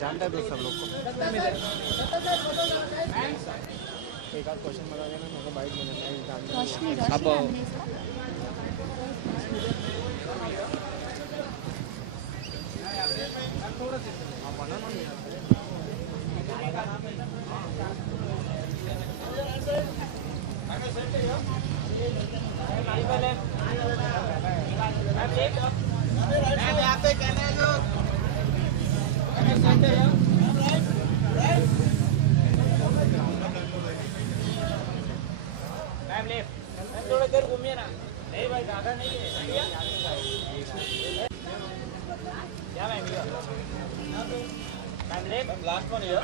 जानता है तो सब लोग को एक आध क्वेश्चन बता देना मेरे को बाइक मिलना अब थोड़ा देर घूमिए ना। नहीं भाई ज्यादा नहीं है क्या ma'am last one here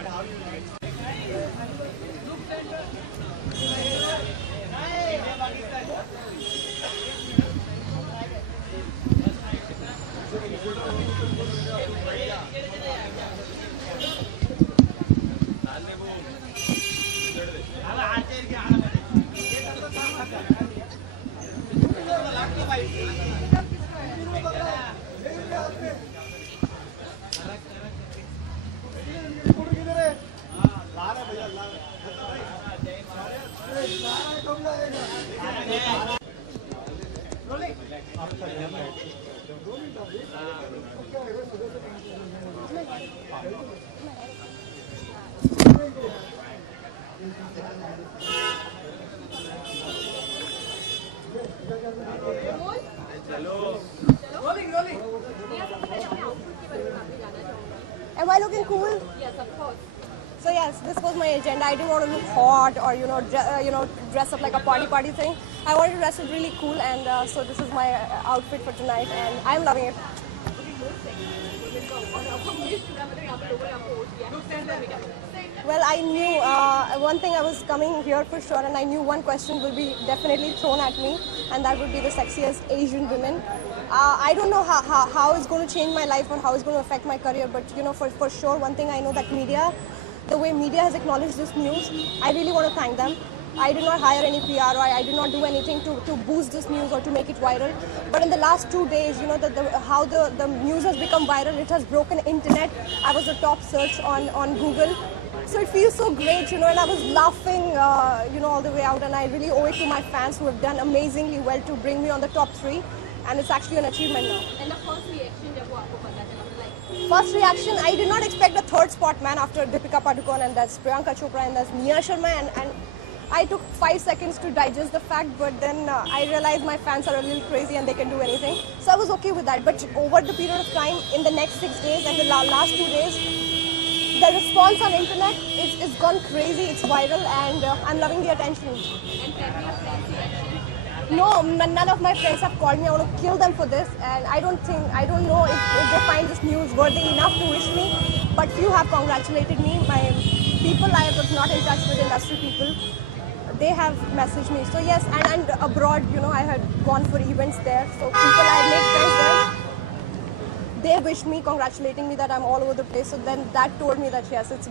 Am I looking cool? Yes, of course. So yes, this was my agenda. I didn't want to look hot or dress up like a party thing. I wanted to dress up really cool, and so this is my outfit for tonight, and I'm loving it. Well, I knew one thing, I was coming here for sure, and I knew one question will be definitely thrown at me, and that would be the sexiest Asian women. I don't know how it's going to change my life or how it's going to affect my career, but for sure, one thing I know, that media, the way media has acknowledged this news, I really want to thank them. I did not hire any PR, or I did not do anything to boost this news or to make it viral. But in the last 2 days, how the news has become viral, it has broken internet. I was the top search on Google. So it feels so great, and I was laughing, all the way out, and I really owe it to my fans who have done amazingly well to bring me on the top 3, and it's actually an achievement now. And the first reaction, First reaction, I did not expect a third spot, man, after Deepika Padukone, and that's Priyanka Chopra, and that's Nia Sharma, and I took 5 seconds to digest the fact, but then I realized my fans are a little crazy and they can do anything. So I was okay with that. But over the period of time, in the next 6 days and the last 2 days, the response on internet is gone crazy. It's viral, and I'm loving the attention. and can be a friend's reaction. No, none of my friends have called me. I want to kill them for this, and I don't know if they find this news worthy enough to wish me. But few have congratulated me. My people I was not in touch with, industry people, they have messaged me. So yes, and abroad, I had gone for events there. So people I had made friends there, they wished me, congratulating me that I'm all over the place. So then that told me that yes, it's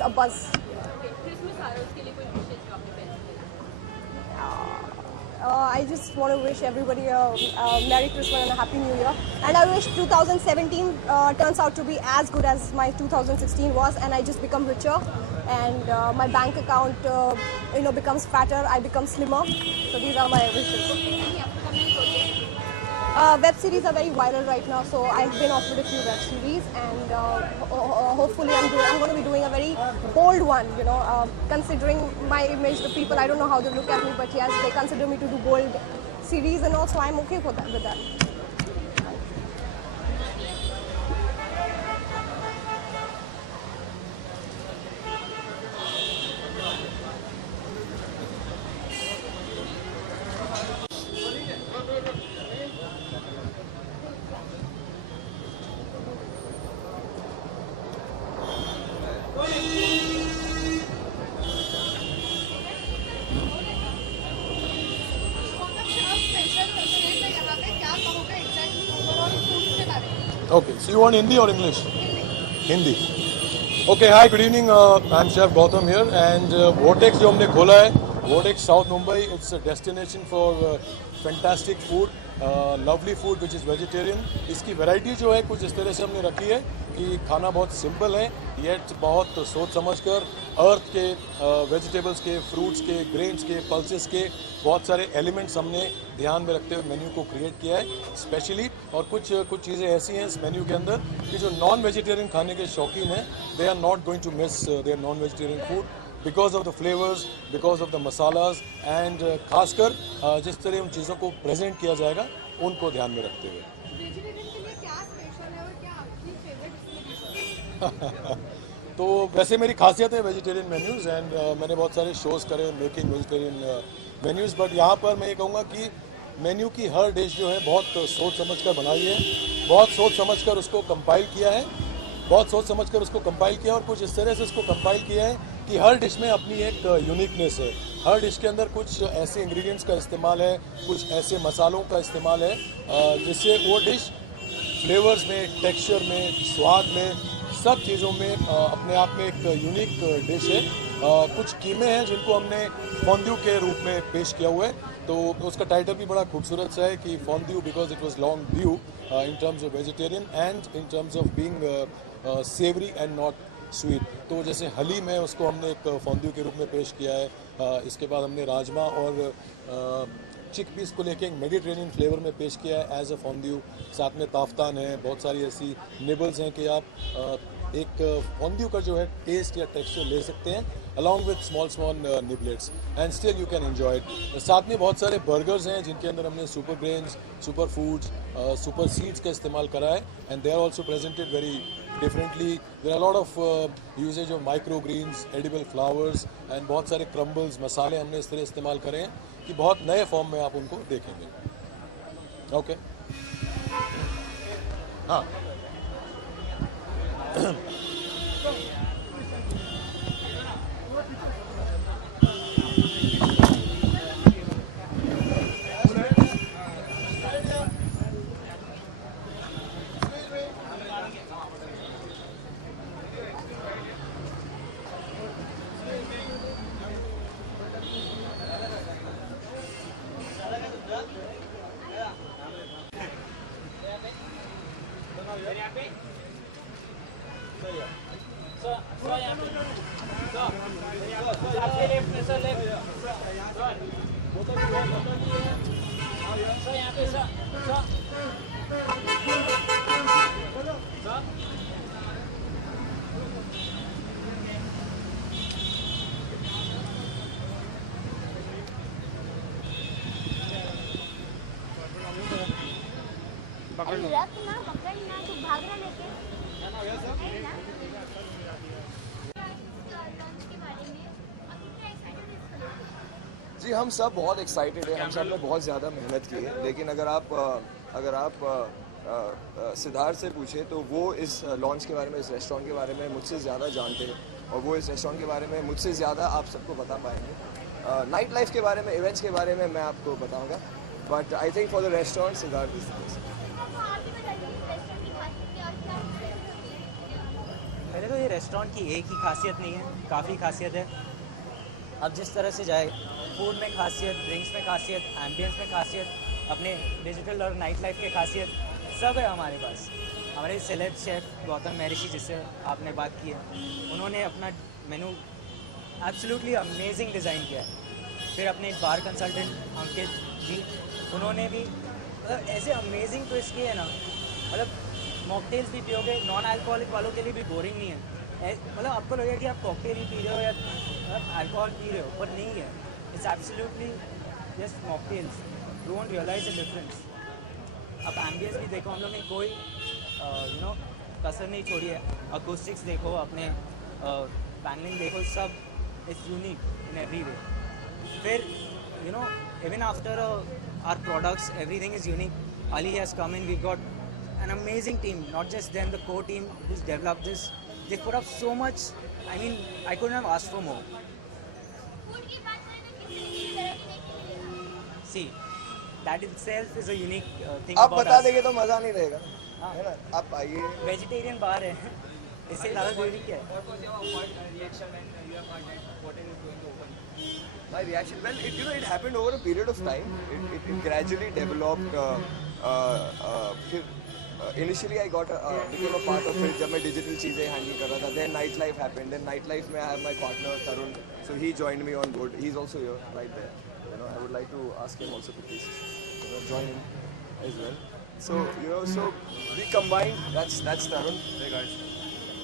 a buzz. Okay, Christmas आ रहा है, उसके लिए कोई wishes जो आपने पहले I just want to wish everybody a Merry Christmas and a Happy New Year. And I wish 2017 turns out to be as good as my 2016 was, and I just become richer, and my bank account becomes fatter, I become slimmer. So these are my wishes. any upcoming projects? Web series are very viral right now, so I've been offered a few web series, and hopefully I'm going to be doing a very bold one, considering my image, the people, I don't know how they look at me, but yes, they consider me to do bold series, and also I'm okay with that. Okay, so you want Hindi or English? Hindi. Okay, hi, good evening. I'm Chef Gautam here, and Vortex जो हमने खोला है, Vortex South Mumbai, it's a destination for fantastic food, lovely food which is vegetarian. इसकी variety जो है कुछ इस तरह से हमने रखी है कि खाना बहुत सिंपल है, येट बहुत सोच समझकर अर्थ के, वेजिटेबल्स के, फ्रूट्स के, ग्रेन्स के, पल्सेस के बहुत सारे एलिमेंट्स हमने ध्यान में रखते हुए मेन्यू को क्रिएट किया है स्पेशली। और कुछ चीज़ें ऐसी हैं इस मेन्यू के अंदर कि जो नॉन वेजिटेरियन खाने के शौकीन हैं, they are not going to miss their non vegetarian food because of the flavours, because of the masalas and खासकर जिस तरह उन चीज़ों को प्रेजेंट किया जाएगा उनको ध्यान में रखते हुए। वेजिटेरियन के लिए क्या स्पेशल है और क्या आपकी फेवरेट डिश है? तो वैसे मेरी खासियत है वेजिटेरियन मेन्यूज़ एंड मैंने बहुत सारे शोज़ करे मेकिंग वेजिटेरियन मेन्यूज़, बट यहाँ पर मैं ये कहूँगा कि मेन्यू की हर डिश जो है बहुत सोच समझकर बनाई है, बहुत सोच समझकर उसको कंपाइल किया है, बहुत सोच समझकर उसको कंपाइल किया और कुछ इस तरह से उसको कंपाइल किया है कि हर डिश में अपनी एक यूनिकनेस है। हर डिश के अंदर कुछ ऐसे इंग्रेडिएंट्स का इस्तेमाल है, कुछ ऐसे मसालों का इस्तेमाल है जिससे वो डिश फ्लेवर्स में, टेक्सचर में, स्वाद में, सब चीज़ों में अपने आप में एक यूनिक डिश है। कुछ कीमे हैं जिनको हमने फॉन्ड्यू के रूप में पेश किया हुआ है, तो उसका टाइटल भी बड़ा खूबसूरत सा है कि fondue because it was long due in terms of vegetarian and in terms of being savoury and not sweet. तो जैसे हलीम है उसको हमने एक फॉन्ड्यू के रूप में पेश किया है। इसके बाद हमने राजमा और चिक पीस को लेके एक मेडिटेरेनियन फ्लेवर में पेश किया है एज अ फॉन्ड्यू। साथ में ताफ्तान है, बहुत सारी ऐसी निबल्स हैं कि आप एक फॉन्ड्यू का जो है टेस्ट या टेक्सचर ले सकते हैं along with small small niblets and still you can enjoy it. साथ में बहुत सारे बर्गर्स हैं जिनके अंदर हमने super grains, super foods, super seeds का इस्तेमाल करा है and they are also presented very differently. There are lot of usages of micro greens, edible flowers and बहुत सारे क्रम्बल्स, मसाले हमने इस तरह इस्तेमाल करे हैं कि बहुत नए फॉर्म में आप उनको देखेंगे। ओके हाँ रख ना पकड़ ना तू भाग रहा लेके जी हम सब बहुत एक्साइटेड हैं, हम सब ने बहुत ज़्यादा मेहनत की है, लेकिन अगर आप सिद्धार्थ से पूछे तो वो इस लॉन्च के बारे में, इस रेस्टोरेंट के बारे में मुझसे ज़्यादा जानते हैं और वो इस रेस्टोरेंट के बारे में मुझसे ज़्यादा आप सबको बता पाएंगे। नाइट लाइफ के बारे में, इवेंट्स के बारे में मैं आपको बताऊंगा, but I think for the restaurant Siddharth is the best. पहले तो ये रेस्टोरेंट की एक ही खासियत नहीं है, काफ़ी खासियत है। अब जिस तरह से जाए, फूड में खासियत, ड्रिंक्स में खासियत, एम्बियंस में खासियत, अपने डिजिटल और नाइट लाइफ के खासियत सब है हमारे पास। हमारे सेलेब शेफ़ गौतम महर्षि जिससे आपने बात की है, उन्होंने अपना मेनू एब्सोल्युटली अमेजिंग डिज़ाइन किया है। फिर अपने बार कंसल्टेंट अंकित जी, उन्होंने भी मतलब ऐसे अमेजिंग ट्विस्ट किए हैं ना, मतलब मॉकटेल्स भी पियोगे, नॉन अल्कोहलिक वालों के लिए भी बोरिंग नहीं है। मतलब आपको लगेगा कि आप कॉकटेल ही पी रहे हो या अल्कोहल पी रहे हो, पर नहीं है। It's absolutely just mocktails, you won't realise the difference. अब एम्बियंस भी देखो, हम लोग ने कोई कसर नहीं छोड़ी है। अकूस्टिक्स देखो, अपने पैनलिंग देखो, सब it's unique in every way. फिर even after our products everything is unique. Ali has come in, we've got an amazing team, not just them, the core team who's developed this. They've put up so much, I mean, I couldn't have asked for more. See, that itself is a unique thing आप about बता us. देंगे तो मज़ा नहीं रहेगा, हाँ. है ना? आप आइए। वेजिटेरियन बार है, इससे ज़्यादा यूनिक क्या है? My reaction, well, it happened over a period of time. It gradually developed. Initially, I became a part of it जब मैं digital चीजें handle कर रहा था. Then nightlife happened. Then nightlife में I have my partner Tarun, so he joined me on board. He's also here, right there. I would like to ask him also to please join in as well. So so we combined. That's Tarun. Hey guys.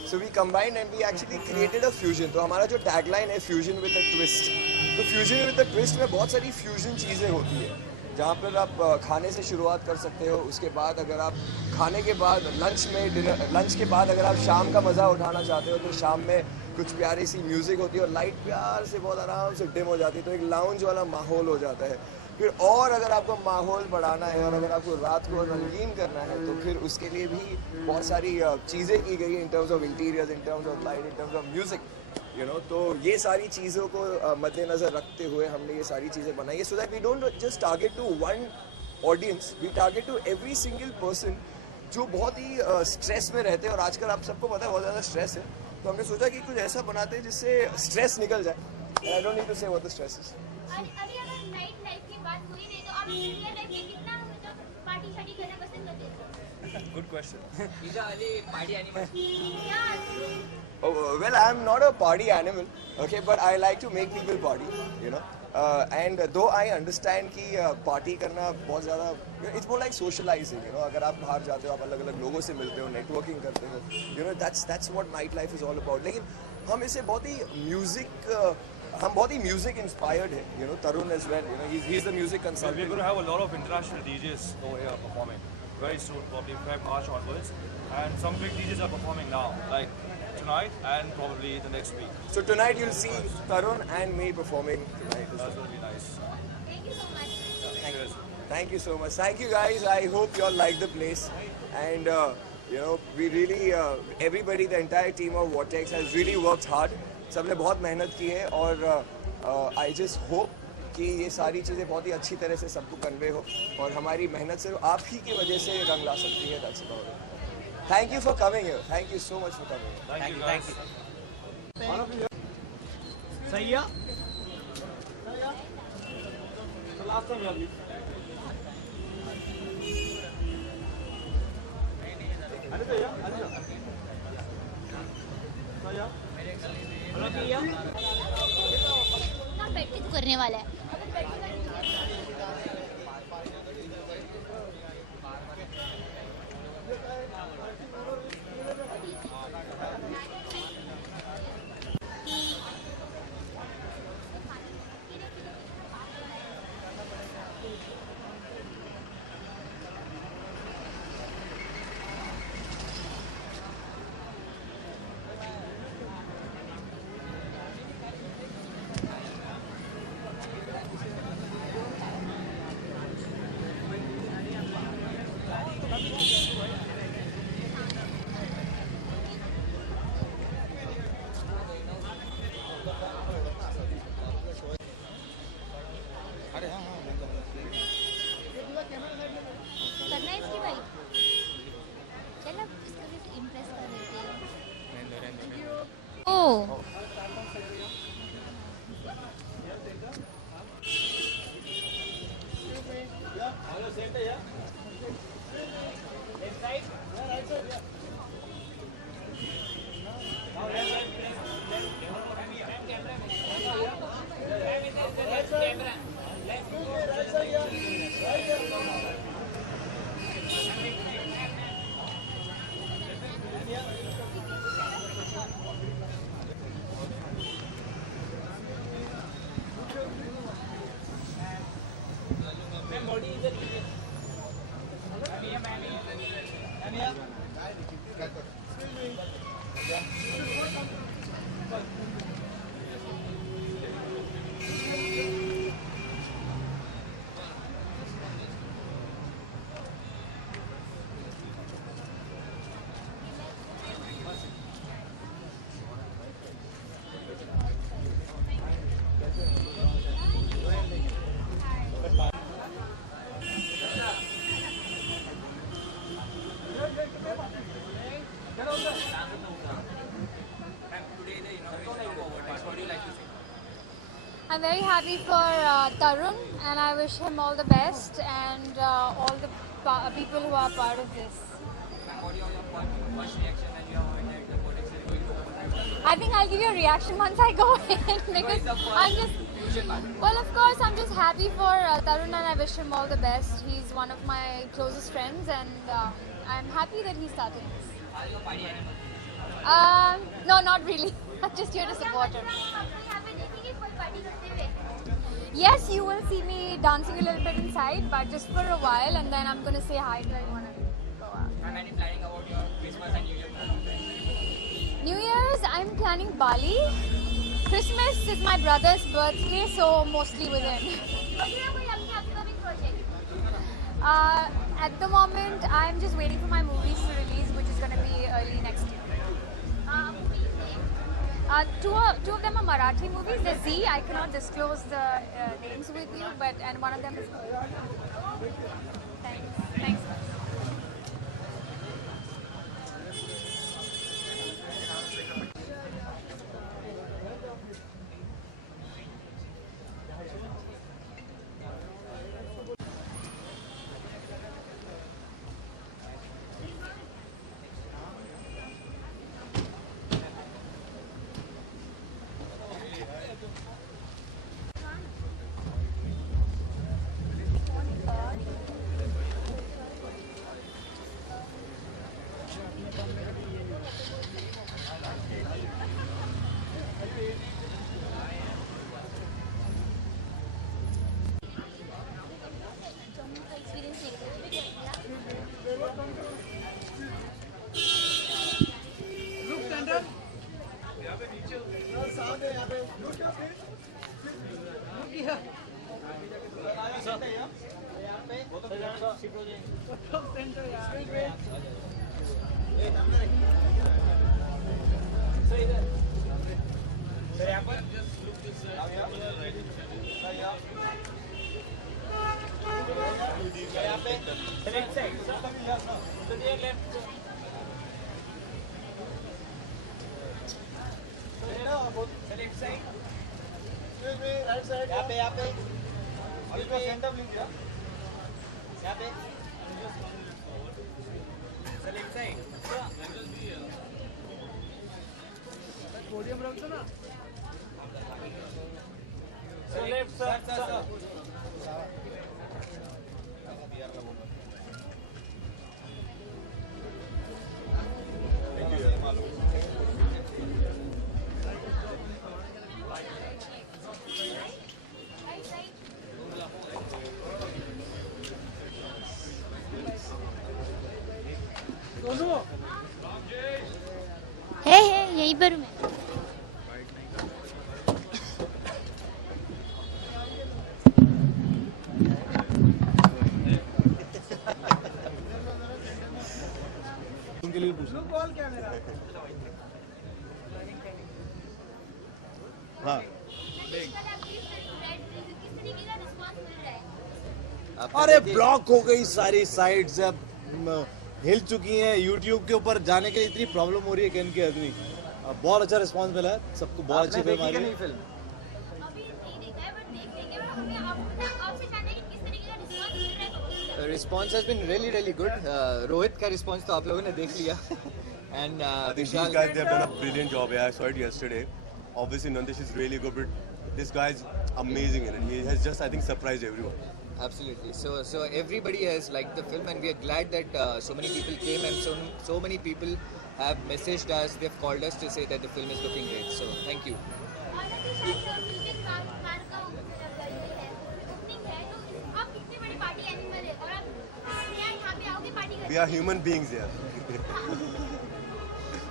So we combined and we actually created a fusion. तो हमारा जो tagline है fusion with a twist. तो fusion with a twist में बहुत सारी fusion चीज़ें होती है जहाँ पर आप खाने से शुरुआत कर सकते हो. उसके बाद अगर आप खाने के बाद लंच के बाद अगर आप शाम का मज़ा उठाना चाहते हो तो शाम में कुछ प्यारी सी म्यूज़िक होती है और लाइट प्यार से बहुत आराम से डिम हो जाती है तो एक लाउंज वाला माहौल हो जाता है. फिर और अगर आपको माहौल बढ़ाना है और अगर आपको रात को रंगीन करना है तो फिर उसके लिए भी बहुत सारी चीज़ें की गई है इन terms of interiors, in terms of light, in terms of music. तो ये सारी चीज़ों को मद्देनज़र रखते हुए हमने ये सारी चीज़ें बनाई है so that we don't just target to one audience, we target to every single person जो बहुत ही स्ट्रेस में रहते हैं. और आजकल आप सबको पता है बहुत ज़्यादा स्ट्रेस है तो हमने सोचा कि कुछ ऐसा बनाते हैं जिससे स्ट्रेस निकल जाए. आई डोंट नीड टू से व्हाट द स्ट्रेस इज. अभी अगर नाइट लाइफ की बात हुई नहीं तो आप रियल लाइफ में कितना मतलब पार्टी शार्टी करना पसंद करते हैं? Good question. Is a Ali party animal. Oh, well, I'm not a party animal, okay, but I like to make people party, and though I understand कि party करना बहुत ज़्यादा, it's more like socializing, अगर आप बाहर जाते हो आप अलग अलग लोगों से मिलते हो, networking करते हो, that's what night life is all about. लेकिन हम इसे बहुत ही music inspired है, Tarun as well, he's the music consultant. We're going to have a lot of international DJs over here performing very soon, probably Feb, March onwards, and some big DJs are performing now, like tonight and probably the next week. So tonight you'll see Tarun and me performing tonight. That's going to be nice. Thank you so much. Thank you so much. Thank you guys. I hope you all like the place. And we really, everybody, the entire team of Vortex has really worked hard. सबने बहुत मेहनत की है और I just hope कि ये सारी चीज़ें बहुत ही अच्छी तरह से सबको कन्वे हो और हमारी मेहनत सिर्फ आप ही की वजह से रंग ला सकती है. That's about it. Thank you for coming here. Thank you so much for coming here. Thank you guys. सही है. लास्ट टाइम अभी अरे तो यार अरे तो यार हेलो किया ना बैठ के तू करने वाला है. करना है इसकी भाई. चल अब इसको भी इम्प्रेस कर देते हैं. ओ I'm very happy for Tarun, and I wish him all the best, and all the people who are part of this. I think I'll give you a reaction once I go in because I'm just. Well, of course, I'm just happy for Tarun, and I wish him all the best. He's one of my closest friends, and I'm happy that he's starting this. No, not really. I'm just here to support him. Yes, you will see me dancing a little bit inside, but just for a while, and then I'm going to say hi to everyone and go out. Any planning about your Christmas and New Year? New Year's, I'm planning Bali. Christmas is my brother's birthday, so mostly with him. At the moment, I'm just waiting for my movies to release, which is going to be early next year. Two of them are Marathi movies. There's Z. I cannot disclose the names with you, and one of them is. Thanks. है यहीं पर मैं उनके लिए पूछना हाँ अरे block हो गई सारी साइट्स, अब हिल चुकी हैं। YouTube के ऊपर जाने के लिए इतनी प्रॉब्लम हो रही है कैन के आदमी। बहुत अच्छा रिस्पांस मिला है सबको, बहुत अच्छी फिल्म आ रही है। Response has been really good. Rohit का रिस्पॉन्स तो आप लोगों ने देख लिया and these guys, they have done a brilliant job. Yeah, I saw it yesterday. Obviously Nandish is really good, but this guy is amazing in it. He has just, I think, surprised everyone. Absolutely. So everybody has liked the film, and we are glad that so many people came, and so many people have messaged us. They've called us to say that the film is looking great. So thank you. We are human beings here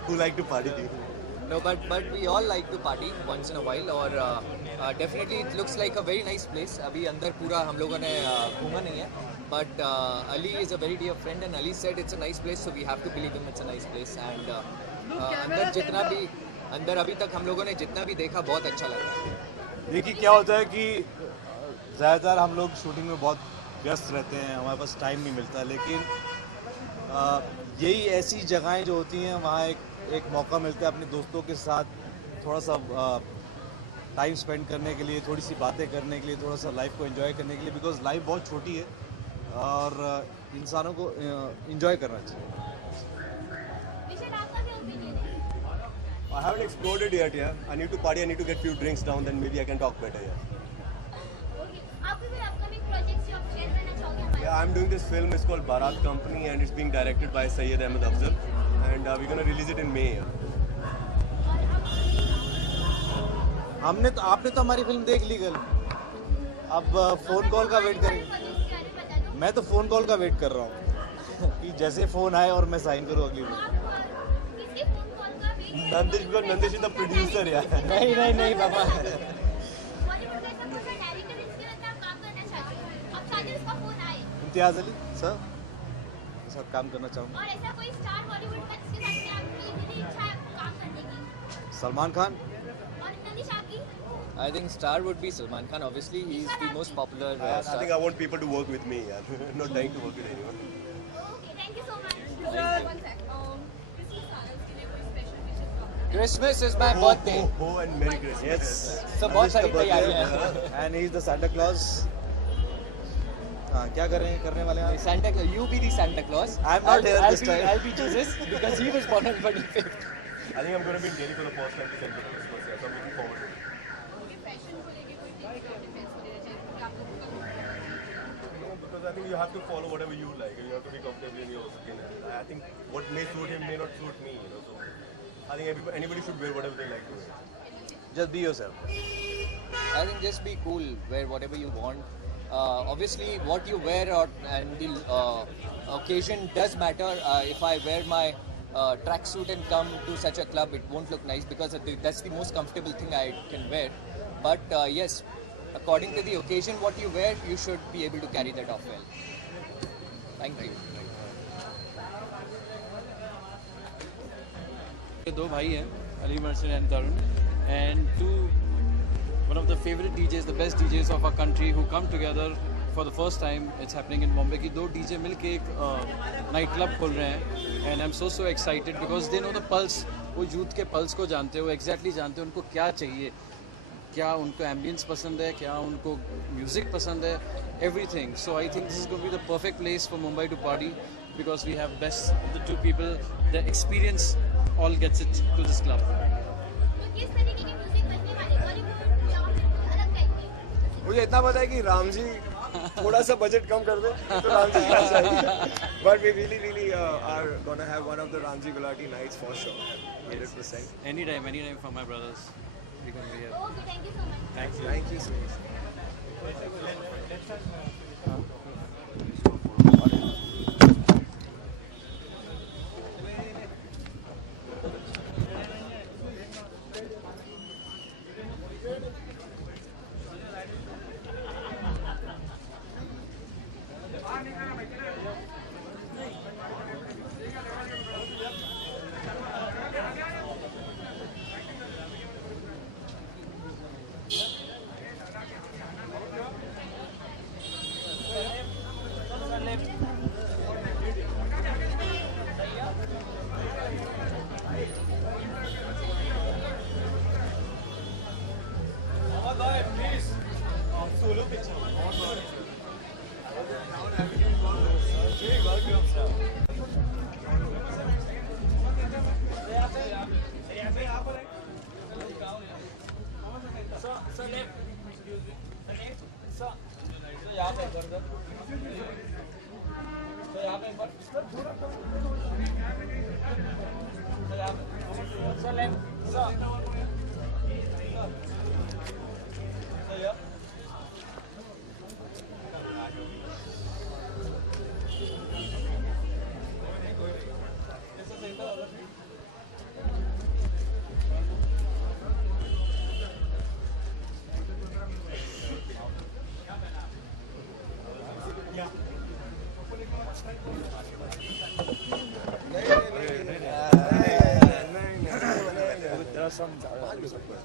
who like to party. No, but we all like to party once in a while, or definitely it looks like a very nice place. अभी अंदर पूरा हम लोगों ने घूमा नहीं है, but Ali is a very dear friend, and Ali said it's a nice place, so we have to believe him. It's a nice place, and अंदर अभी तक हम लोगों ने जितना भी देखा बहुत अच्छा लगा। देखिए क्या होता है कि ज़्यादातर हम लोग शूटिंग में बहुत व्यस्त रहते हैं, हमारे पास टाइम नहीं मिलता, लेकिन यही ऐसी जगहें जो होती हैं वहाँ एक मौका मिलता है अपने दोस्तों के साथ थोड़ा सा टाइम स्पेंड करने के लिए, थोड़ी सी बातें करने के लिए, थोड़ा सा लाइफ को एंजॉय करने के लिए, बिकॉज लाइफ बहुत छोटी है और इंसानों को एंजॉय करना चाहिए. I haven't explored it yet, yeah. I need to party, I need to get few drinks down, then maybe I can talk better, yeah. Yeah, I'm doing this film, it's called Bharat Company and it's being directed by Syed Ahmed Afzal and we're going to release it in May, yeah. आपने तो हमारी film देख ली कल. अब phone call का wait करेंगे. मैं तो फ़ोन कॉल का वेट कर रहा हूँ कि जैसे फ़ोन आए और मैं साइन करूँ अगली film. Nandish, because Nandish is the producer, yeah. नहीं बाबा. इम्तियाज़ अली सर साथ काम करना चाहूँगा. Salman Khan. I think star would be Salman Khan. Obviously, he's the most popular I star. think I want people to work with me, yeah. Not trying to work with anyone. Thank you so much. One sec. Christmas is my birthday. Oh, and Merry Christmas. Yes. So बहुत सारी तैयारियां हैं. And he is the Santa Claus. हाँ क्या करने वाले हैं? Santa Claus, you be the Santa Claus. I'm not here this time. I'll be Jesus because he was born on 25th. I think I'm going to be in Delhi for the first time to celebrate Christmas, yeah. So I'm looking forward to it. Because I think you have to follow whatever you like and you have to be comfortable in your skin. I think what may suit him may not suit me, you know. So I think anybody should wear whatever they like to wear. Just be yourself. I think just be cool, wear whatever you want. Obviously, what you wear and the occasion does matter. If I wear my tracksuit and come to such a club, it won't look nice because that's the most comfortable thing I can wear. But yes, according to the occasion, what you wear, you should be able to carry that off well. Thank you. दो भाई हैं, Ali Merchant and Tarun, and one of the favorite DJs, the best DJs of our country who come together for the first time. It's happening in Bombay कि दो DJ मिलके एक night club खोल रहे हैं and I'm so excited because they know the pulse. वो youth के pulse को जानते हैं, वो exactly जानते हैं उनको क्या चाहिए, क्या उनको एम्बियंस पसंद है, क्या उनको म्यूज़िक पसंद है, everything. So I think this is going to be the perfect place for Mumbai to party because we have best the two people, the experience all gets it to this club. मुझे इतना पता है कि राम जी थोड़ा सा budget कम कर दे तो राम जी आ जाएंगे. But we really are gonna have one of the Ramji Gulati nights for sure. 100%. Anytime for my brothers. We're going to be here. Okay, thank you so much. Thank you so much.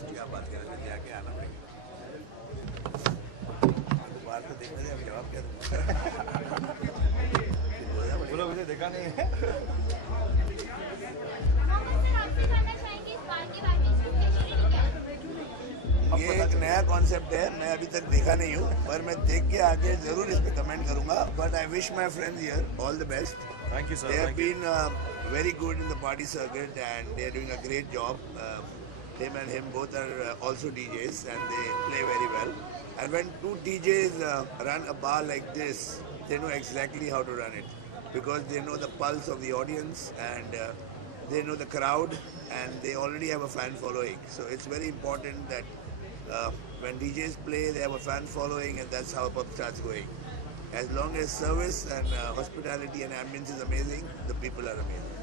क्या बात कर रहे थे, आके आना पड़ेगा. बात तो देखने दे, अब जवाब क्या दूँ? बोलो मुझे देखा नहीं है. ये एक नया कॉन्सेप्ट है, मैं अभी तक देखा नहीं हूँ, पर मैं देख के आके जरूर इस पे कमेंट करूँगा. But I wish my friends here all the best. Thank you, sir. They have Thank you. been very good in the party circuit and they are doing a great job. Him and him both are also DJs and they play very well. And when two DJs run a bar like this, they know exactly how to run it because they know the pulse of the audience and they know the crowd and they already have a fan following. So it's very important that when DJs play, they have a fan following and that's how a pub starts going. As long as service and hospitality and ambience is amazing, the people are amazing.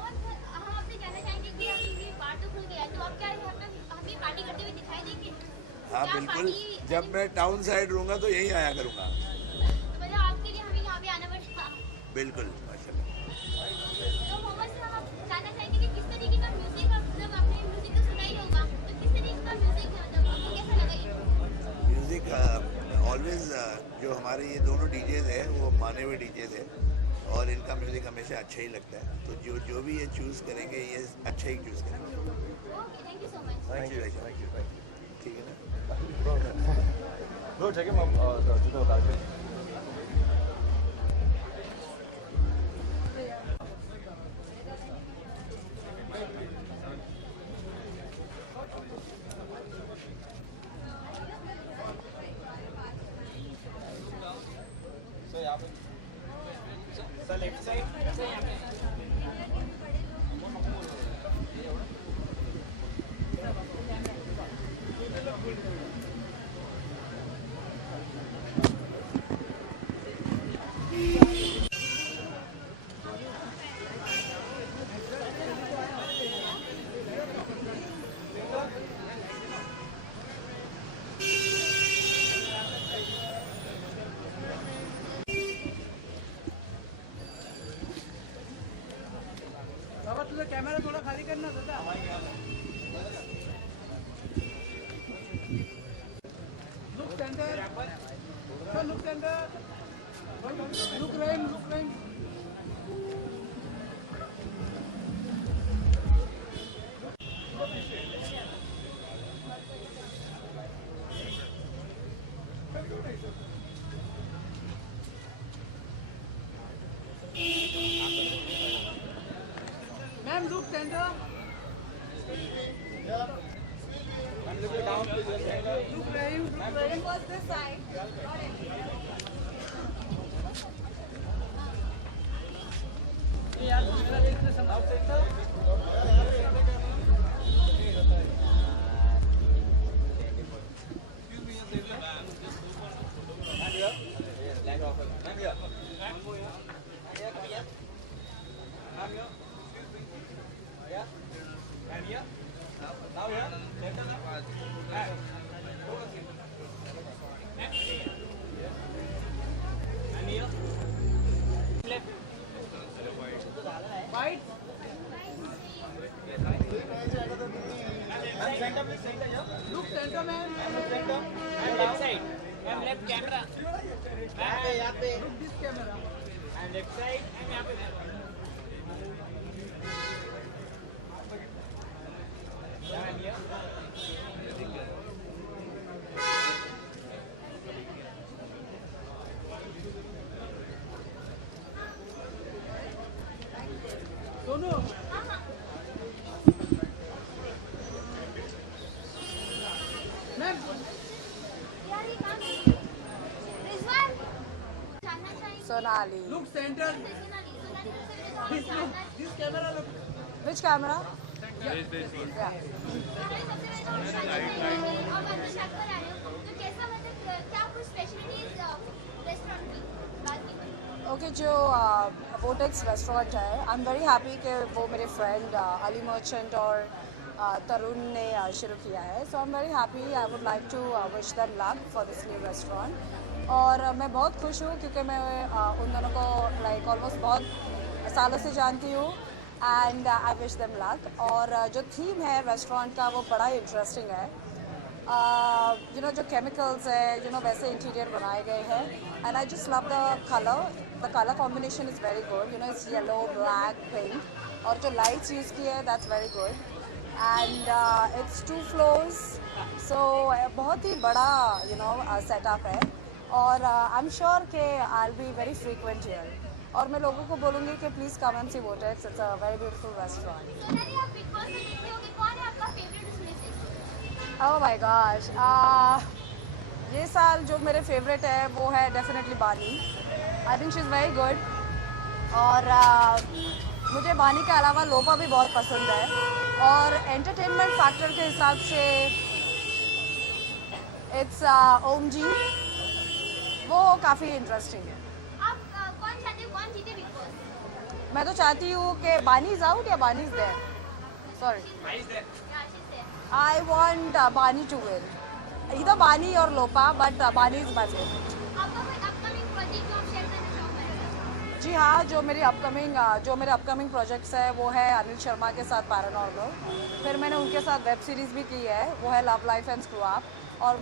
और हम आपसे जानना चाहेंगे कि अभी ये बार तो खुल गया है, तो आप क्या यहाँ पे हमें पार्टी करते हुए दिखाई देंगे? हाँ क्या बिल्कुल. पार्टी- जब मैं टाउन साइड रहूँगा तो यहीं आया करूँगा. तो मतलब आपके लिए हमें यहाँ पे आना पड़ेगा. बिल्कुल माशाल्लाह. तो मोहम्मद से हम जानना चाहेंगे कि किस तरीके का म्यूजिक, मतलब आपने म्यूजिक तो सुना ही होगा, तो किस तरीके का म्यूजिक है, मतलब आपको कैसा लगा ये? म्यूजिक ऑलवेज जो हमारे ये दोनों डीजेज हैं वो माने हुए डीजेज हैं और इनका म्यूजिक हमेशा अच्छा ही लगता है. तो जो भी ये चूज़ करेंगे ये अच्छा ही चूज़ करेंगे. Okay, thank you so much. Thank you. Thank you. Thank you. ठीक है ना. Bro, check him out. Judo Kalpe. Camera थोड़ा खाली करना दादा. Look center. Look center. Look right. Look right. Ma'am, look center. Look right. Look right. Was this side? यार दूसरा देखते समाज centre. White. Look center man. left side. I'm left camera. Look this camera. I'm left side. I'm यहाँ पे. दोनों. Ma'am. यार ये काम रिजवान जानना चाहेंगे. Sonali. Look center. This camera look. Which camera? और मतलब शक पर आए हो, तो कैसा, मतलब क्या कुछ स्पेशलिटीज रेस्टोरेंट की बात की? ओके, जो वोटेक्स रेस्टोरेंट है, आई एम वेरी हैप्पी कि वो मेरे फ्रेंड अली मर्चेंट और तरुण ने शुरू किया है. So I am very happy. I would like to wish them luck for this new restaurant. और मैं बहुत खुश हूँ क्योंकि मैं उन दोनों को लाइक ऑलमोस्ट बहुत सालों से जानती हूँ and I wish them luck. और जो थीम है रेस्टोरेंट का वो बड़ा इंटरेस्टिंग है. यू नो जो केमिकल्स है, यू नो वैसे इंटीरियर बनाए गए हैं and I just love the colour combination is very good. You know it's yellow, black, pink और जो लाइट्स यूज़ की है that's very good. and it's 2 floors, so बहुत ही बड़ा setup है और I'm sure कि I'll be very frequent here और मैं लोगों को बोलूँगी कि please come and see Vortex. It's a very beautiful restaurant. Sonali, आप बिग बॉस में देखते होंगे, कौन है आपका फेवरेट उसमें से? Oh my gosh. ये साल जो मेरे फेवरेट है वो है डेफिनेटली बानी. I think she is very good और मुझे बानी के अलावा लोपा भी बहुत पसंद है और एंटरटेनमेंट फैक्टर के हिसाब से इट्स ओम जी, वो काफ़ी इंटरेस्टिंग है. आप कौन चाहते हो कौन जीते बिग बॉस? मैं तो चाहती हूँ कि बानी इज़ आउट या Baani is there. Sorry, I want Baani to win. इधर बानी और Lopa, but Baani is my favourite. आपका कोई अपकमिंग प्रोजेक्ट जो आप शेयर करना चाहोगे? जी हाँ, जो मेरे अपकमिंग प्रोजेक्ट्स है वो है अनिल शर्मा के साथ पैरानॉर्मल. फिर मैंने उनके साथ वेब सीरीज़ भी की है, वो है love life and screw up. और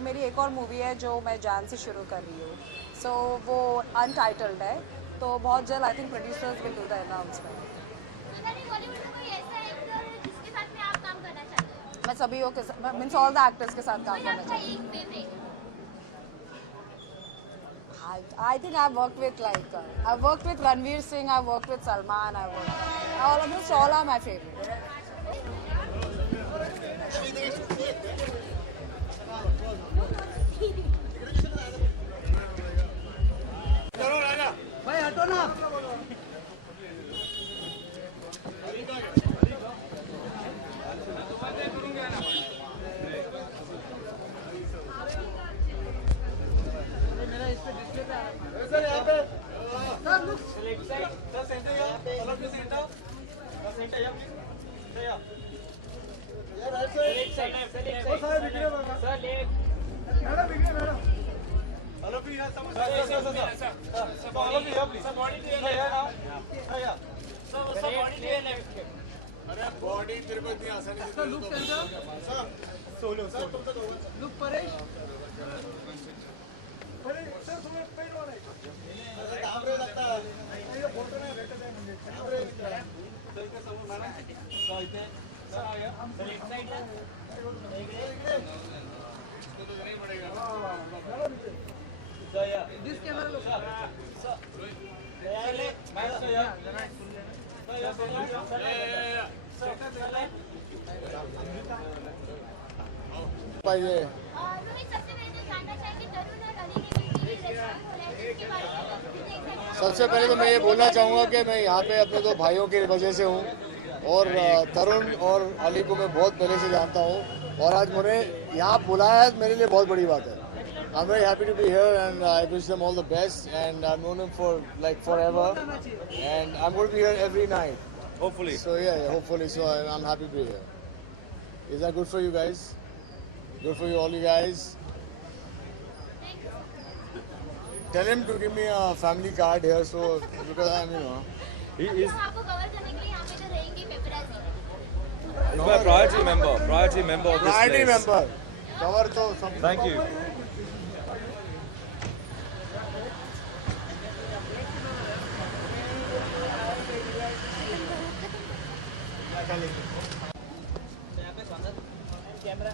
मेरी एक और मूवी है जो मैं जान से शुरू कर रही हूँ. सो वो अनटाइटल्ड है, तो बहुत जल्द I think producers will do the announcement. Sonali, Bollywood में कोई ऐसा एक्टर है जिसके साथ में आप काम करना चाहते हो? मैं सभी मीन्स ऑल द एक्टर्स के साथ काम कोई करना आपका चाहती एक फेवरेट? हूँ. I think I've worked with Ranveer Singh, I've worked with Salman, almost all are my favorite. भाई हटो ना. मेरा इस पे डिस्प्ले पे आ रहा है सर. यहाँ पे sir look left side sir, centre यहाँ all of you centre centre यहाँ प्लीज या राइट साइड लेफ्ट साइड वो सारे बिगड़े होगा सर. लेफ्ट मैडम बिगड़े मैडम. ऑल ऑफ यू यहाँ सर ऑल ऑफ यू यहाँ प्लीज सर. बॉडी टू यहाँ ना या सर बॉडी टू लेफ्ट. अरे बॉडी तेरे को इतनी आसानी से sir. Look centre sir solo sir तुम तो लुक परेश. अरे सर तुम्हें पेट वाला है कैमरे लगता है ये फोटो नहीं रहते थे मुझे कैमरे सर के समोर मारा सर इथे सर आ गया सर एक साइड है इसको तो करना ही पड़ेगा. चलो नीचे सर या दिस कैमरा लो सर ले मैं सर या पाइए. रोहित, सबसे पहले तो जानना चाहेंगे तरुण और अली ने मिलकर ये रेस्टोरेंट खोला है, इसके बारे में कुछ सबसे पहले तो मैं ये बोलना चाहूँगा कि मैं यहाँ पे अपने दो भाइयों की वजह से हूँ और तरुण और अली को मैं बहुत पहले से जानता हूँ और आज मुझे यहाँ बुलाया है मेरे लिए बहुत बड़ी बात है. I am very happy to be here and I wish them all the best and I known him for like forever and I am going to be here every night hopefully. So yeah hopefully so I am happy to be here. Is that good for you guys? Good for you, all you guys. Tell him to give me a family card here, so because I'm, he is. आपको cover करने के लिए यहाँ पे तो रहेंगे paparazzi. He's my priority member of this Priority place. member. Cover तो सब. Thank you. कैमरा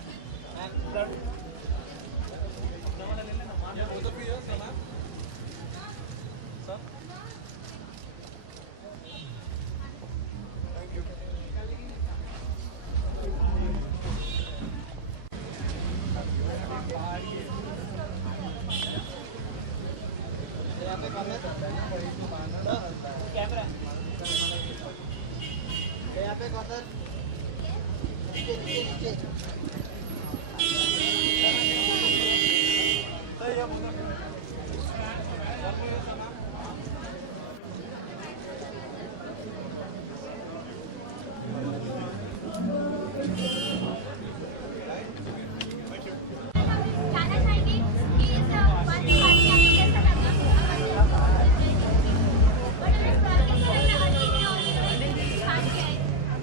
कैमरा यहाँ पे कौन नीचे नीचे नीचे जानना चाहेंगे कि इस पार्टी आपको कैसा लगा? बट इस बार के समय में अली ने और रोहित ने स्थान किया है.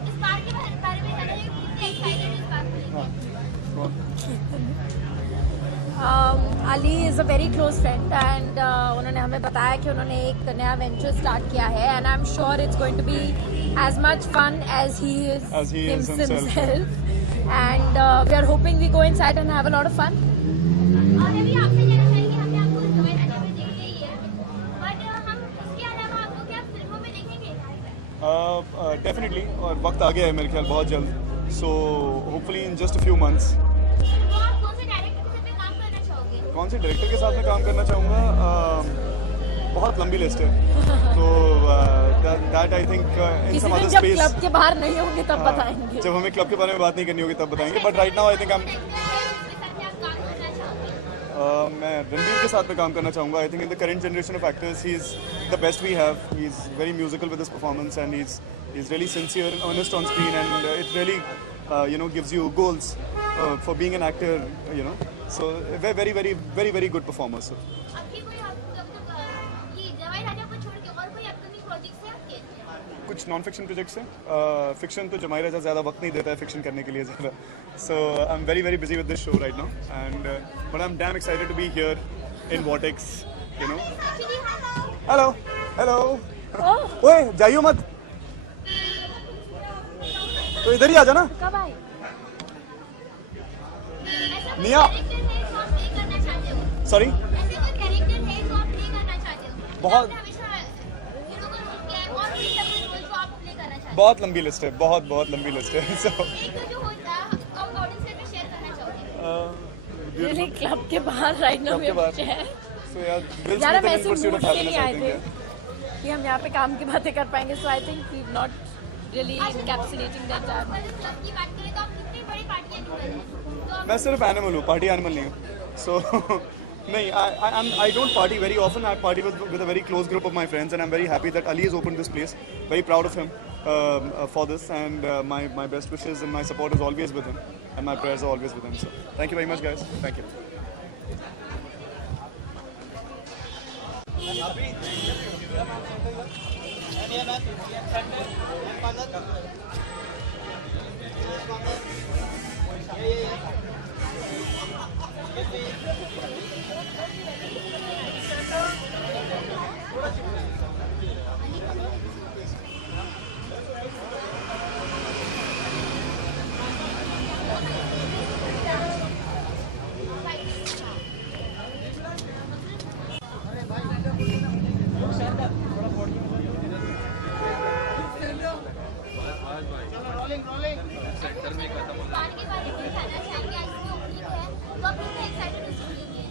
इस बार के बारे में जानना चाहिए, कितने एक्साइटेड इस बार को Ali is a very close friend and उन्होंने हमें बताया कि उन्होंने एक नया वेंचर स्टार्ट किया है and I am sure it's going to be as much fun as he is himself and we are hoping we go inside and have a lot of fun. और अभी आपसे जानना चाहेंगे, हमने आपको जवाई राजा में देख लिया है, बट हम इसके अलावा आपको क्या फिल्मों में देखेंगे? डेफिनेटली, और वक्त आ गया है मेरे ख्याल बहुत जल्द, so hopefully in just a few months. तो आप कौन से डायरेक्टर के साथ काम करना चाहोगे? कौन से डायरेक्टर के साथ मैं काम करना चाहूँगा? बहुत लंबी लिस्ट है, तो that I think in some other job space, club के बाहर नहीं होंगे तब बताएंगे। जब हमें क्लब के बारे में बात नहीं करनी होगी तब बताएंगे, but right now I think मैं रणबीर के साथ में काम करना चाहूँगा। I think in the current generation of actors he is the best we have. He is very musical with his performance and he is really sincere and honest on screen and it really gives you goals for being an actor, so very very very very good performer. So आपकी कोई ये जवाई राजा को छोड़ के और कोई upcoming projects हैं आपके? कुछ नॉन फिक्शन प्रोजेक्ट्स हैं। फिक्शन तो जमाई राजा ज़्यादा वक्त नहीं देता है फिक्शन करने के लिए ज़्यादा, so I am very busy with this show right now and but I am damn excited to be here in Vortex, hello hello. ओए जाइयो मत, तो इधर ही आ जाना। कब आए? निया, सॉरी, ऐसे कोई कैरेक्टर है जो आप प्ले करना चाहते हो? बहुत हीरो का रोल किया है और कोई रोल जो आप प्ले करना चाहते हो? बहुत लंबी लिस्ट है, बहुत लंबी लिस्ट है। सो एक जो होता है आप ऑडियंस से शेयर करना चाहोगे? रियली क्लब के बाहर राइट नाउ क्लब के बाहर। है सो यार दिल यार, हम से ऐसे परस्यूट मूड ऑफ से नहीं आए थे हैप्पीनेस। कि हम यहाँ पे काम की बातें कर पाएंगे, so I think we not really encapsulating that time. अगर क्लब की बात करें तो आप कितनी बड़ी पार्टी एनिमल हैं? तो मैं सिर्फ एनिमल हूँ, पार्टी एनिमल नहीं हूँ। सो नहीं, I don't party very often. I party with a very close group of my friends, and I'm very happy that Ali has opened this place. Very proud of him for this, and my best wishes and my support is always with him, and my prayers are always with him. So thank you very much, guys. Thank you.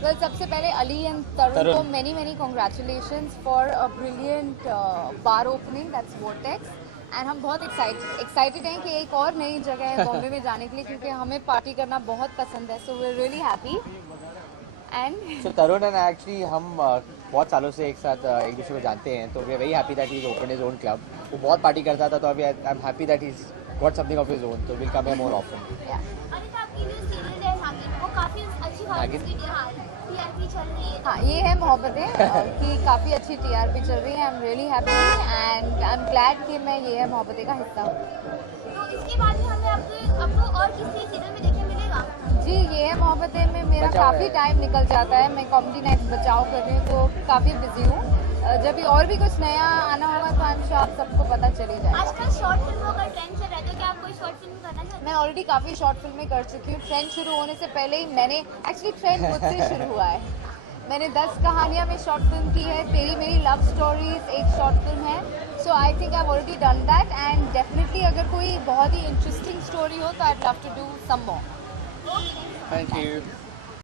Well, सबसे पहले Ali and तरुण को many congratulations for a brilliant bar opening, that's Vortex, and हम बहुत excited हैं कि एक और नई जगह है बॉम्बे में जाने के लिए, क्योंकि हमें पार्टी करना बहुत पसंद है, so we're really happy. And so Tarun and actually हम बहुत सालों से एक साथ एक दूसरे को जानते हैं, तो we are very happy that he's opened his own club. वो बहुत पार्टी करता था, तो अभी I'm happy that he's got something of his own, so we'll come here more often. वो काफी अच्छी टीआरपी चल रही है। हाँ, ये है मोहब्बतें कि काफ़ी अच्छी टीआरपी चल रही है। I am really happy and I am glad कि मैं ये है मोहब्बतें का हिस्सा हूँ। तो इसके बाद में हमें आपको और किसी सीरियल में देखने मिलेगा? जी, ये है मोहब्बतें में मेरा काफ़ी टाइम निकल जाता है। मैं कॉमेडी नाइट बचाव कर रही हूँ, तो काफ़ी बिजी हूँ। जब भी और भी कुछ नया आना होगा तो आई एम श्योर आप सबको पता चल ही जाएगा। आजकल शॉर्ट फिल्मों का ट्रेंड चल रहा है, तो क्या आप कोई शॉर्ट फिल्म करना चाहते हैं? मैं ऑलरेडी काफ़ी शॉर्ट फिल्में कर चुकी हूँ। ट्रेंड शुरू होने से पहले ही मैंने एक्चुअली ट्रेंड मुझसे शुरू हुआ है। मैंने 10 कहानियाँ में शॉर्ट फिल्म की है। तेरी मेरी लव स्टोरीज एक शॉर्ट फिल्म है। So I think I have already done that and definitely अगर कोई बहुत ही इंटरेस्टिंग स्टोरी हो तो I would love to do some more. Thank you.